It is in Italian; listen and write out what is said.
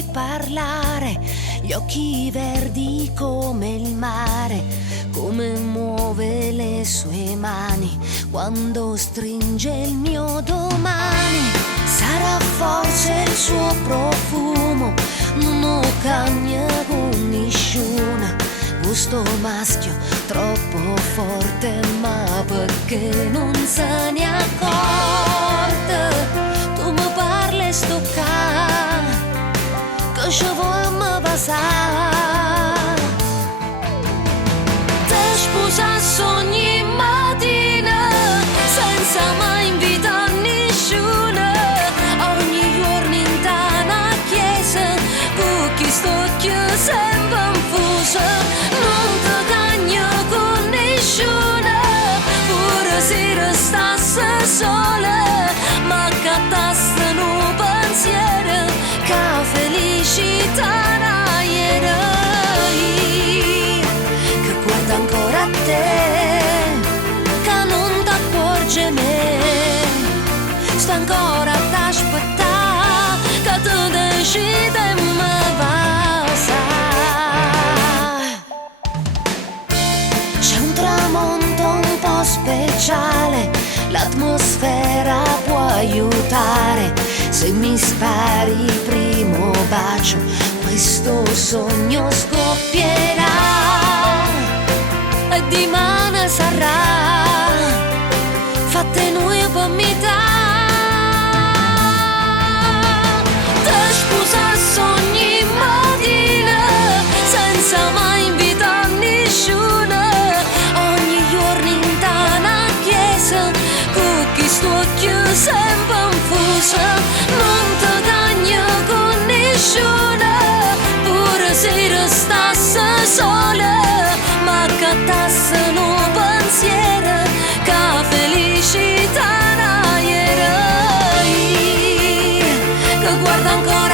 senti parlare, gli occhi verdi come il mare, come muove le sue mani quando stringe il mio domani. Sarà forse il suo profumo, non ho cagna con nessuno, gusto maschio troppo forte, ma perché non se ne accorge? Tu mi parli sto che ci vuoi passare. Te sposassi ogni mattina senza mai invitare nessuno, ogni giorno in tana chiesa con chi sto sempre infuso. Non ti cagno con nessuno, pure se restassi sola, ma cattasse un pensiero che felicità era che guarda ancora a te, che non t'accorge me, sto ancora ad aspettare che tu decidi e mi passa. C'è un tramonto un po' speciale, l'atmosfera può aiutare, se mi spari il primo bacio questo sogno scoppierà e di mano sarà fatte noi per metà. Te sposassi ogni mattina senza mai invitare nessuno, ogni giorno in tana chiesa con chi sto sempre infuso. Non ti cagno con nessuno, pure se restassi sola, ma cattasse un pensiero che felicità era che guarda ancora